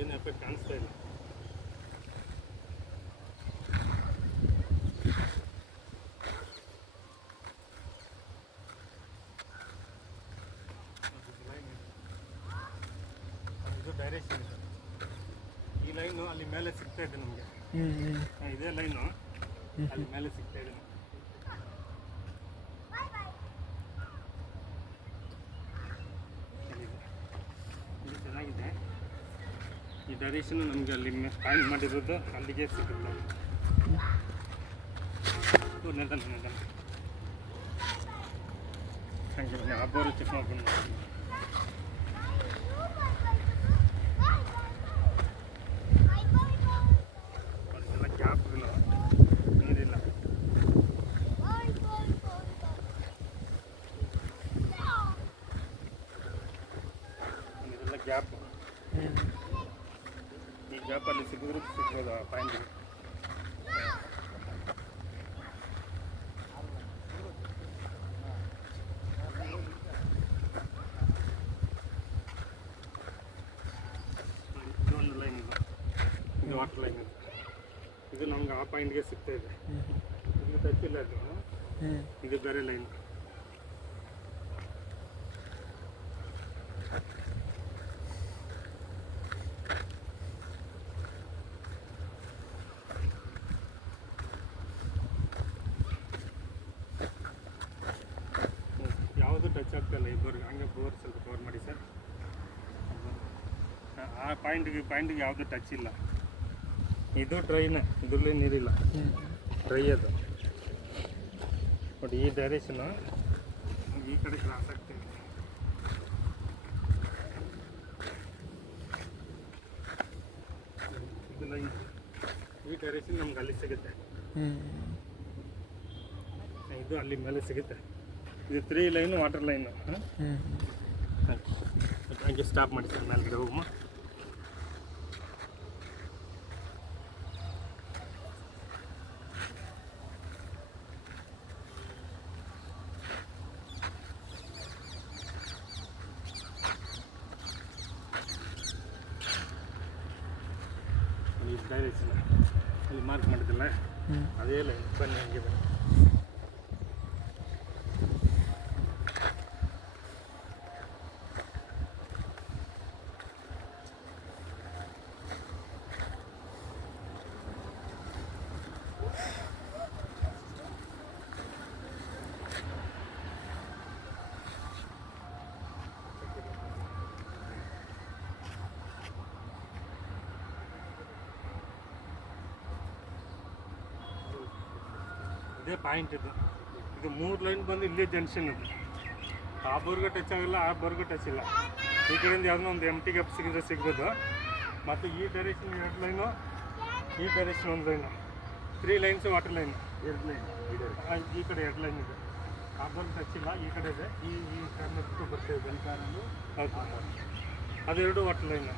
ಏನು ಎಫೆಕ್ಟ್ ಕಾಣಿಸ್ತಾ ಇಲ್ಲ. ಇದು ಡೈರೆಕ್ಷನ್ ಇದೆ. ಈ ಲೈನು ಅಲ್ಲಿ ಮೇಲೆ ಸಿಗ್ತಾ ಇದೆ ನಮಗೆ. ಇದೇ ಲೈನು ಅಲ್ಲಿ ಮೇಲೆ ಸಿಗ್ತಾ ಇದೆ. ಇದು ಚೆನ್ನಾಗಿದೆ. ಈ ಡೈರೆಕ್ಷನ್ ನಮಗೆ ಅಲ್ಲಿ ಪಾಯಿಂಟ್ ಮಾಡಿರೋದು ಅಲ್ಲಿಗೆ ಸಿಗುತ್ತೆ. ಹಾಗೆ ಹಬ್ಬರು ಚೆಕ್ ಮಾಡ್ಕೊಂಡು ಅದೆಲ್ಲ ಗ್ಯಾಪ್ಗಳು ನೀರಿಲ್ಲ. ಇದೆಲ್ಲ ಗ್ಯಾಪ್. ಈ ಗ್ಯಾಪಲ್ಲಿ ಸಿಕ್ಕಿದ್ರು ಸಿಗ್ಬೋದು ಆ ಪಾಯಿಂಟಿಗೆ. ಇದೊಂದು ಲೈನ್ ಇದೆ, ಇದು ವಾಟರ್ ಲೈನ್ ಇದೆ. ಇದು ನಮ್ಗೆ ಆ ಪಾಯಿಂಟ್ಗೆ ಸಿಗ್ತಾ ಇದೆ. ಇದು ಟಚ್ ಇಲ್ಲ, ಇದು ಬೇರೆ ಲೈನ್. ಯಾವುದು ಟಚ್ ಆಗ್ತಾಯಿಲ್ಲ ಇಬ್ಬರಿಗೆ. ಹಂಗೆ ಬೋರ್ ಸ್ವಲ್ಪ ಕವರ್ ಮಾಡಿ ಸರ್. ಆ ಪಾಯಿಂಟಿಗೆ ಯಾವುದು ಟಚ್ ಇಲ್ಲ. ಇದು ಡ್ರೈನ, ಇದರಲ್ಲಿ ನೀರಿಲ್ಲ, ಡ್ರೈ ಅದು. ಬಟ್ ಈ ಡೈರೆಕ್ಷನು ಈ ಕಡೆ ಕ್ರಾಸ್ ಆಗ್ತಿದೆ. ಇದು ಲೈನ್, ಈ ಡೈರೆಕ್ಷನ್ ನಮ್ಗೆ ಅಲ್ಲಿ ಸಿಗುತ್ತೆ. ಇದು ಅಲ್ಲಿ ಮೇಲೆ ಸಿಗುತ್ತೆ. ಇದು 3 ಲೈನು ವಾಟರ್ ಲೈನು. ಹಾಗೆ ಸ್ಟಾಪ್ ಮಾಡಿ ಸರ್, ಮೇಲ್ಗಡೆ ಹೋಗಮ್ಮ. ಈ ಡೈರೆಕ್ಷನ್ ಅಲ್ಲಿ ಮಾರ್ಕ್ ಮಾಡಿದಿಲ್ಲ, ಅದೇ ಲೈನ್. ಬನ್ನಿ ಹಂಗೆ ಬನ್ನಿ. ಇದೇ ಪಾಯಿಂಟ್ ಇದು. 3 ಲೈನ್ ಬಂದು ಇಲ್ಲೇ ಜಂಕ್ಷನ್ ಇದು. ಆ ಬೋರ್ಗೆ ಟಚ್ ಆಗಿಲ್ಲ, ಆ ಬೋರ್ಗೆ ಟಚ್ ಇಲ್ಲ. ಈ ಕಡೆಯಿಂದ ಯಾವುದೋ ಒಂದು ಎಂಟಿ ಗ್ಯಾಪ್ ಸಿಗಿದ್ರೆ ಸಿಗ್ಬೋದು. ಮತ್ತು ಈ ಡೈರೆಕ್ಷನ್ 2 ಲೈನು, ಈ direction 1 line, 3 lines water line. 2 line ಈ ಕಡೆ 2 ಲೈನ್ ಇದೆ. ಆ ಬೋರ್ಗೆ ಟಚ್ ಇಲ್ಲ, ಈ ಕಡೆ ಇದೆ. ಈ ಕಾರ್ನರ್ಗೂ ಬರ್ತೇವೆ ಬೆಲ್ಕಾರಲ್ಲೂ. ಹೌದು, ಅದೆರಡು ವಾಟರ್ ಲೈನು.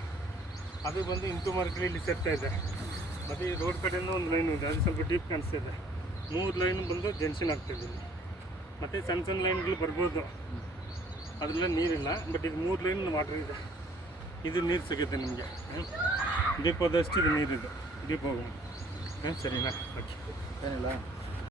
ಅದು ಬಂದು ಇಂಟು ಮಾರ್ಕಲ್ಲಿ ಇಲ್ಲಿ ಸೇರ್ತಾ ಇದೆ. ಮತ್ತು ಈ ರೋಡ್ ಕಡೆಯಿಂದ 1 ಲೈನ್ ಇದೆ, ಅದು ಸ್ವಲ್ಪ ಡೀಪ್ ಕಾಣಿಸ್ತಿದೆ. 3 ಲೈನ್ ಬಂದು ಜಂಕ್ಷನ್ ಆಗ್ತಾಯಿದೆ. ಮತ್ತು ಸಣ್ಣ ಲೈನ್ಗಳು ಬರ್ಬೋದು, ಅದೆಲ್ಲ ನೀರಿಲ್ಲ. ಬಟ್ ಇದು 3 ಲೈನ್ ವಾಟರ್ ಇದೆ. ಇದು ನೀರು ಸಿಗುತ್ತೆ ನಿಮಗೆ. ಡೀಪ್ ಹೋದಷ್ಟು ಇದು ನೀರಿದೆ. ಡೀಪ್ ಹೋಗೋಣ. ಸರಿನಾ? ಓಕೆ, ಏನಿಲ್ಲ.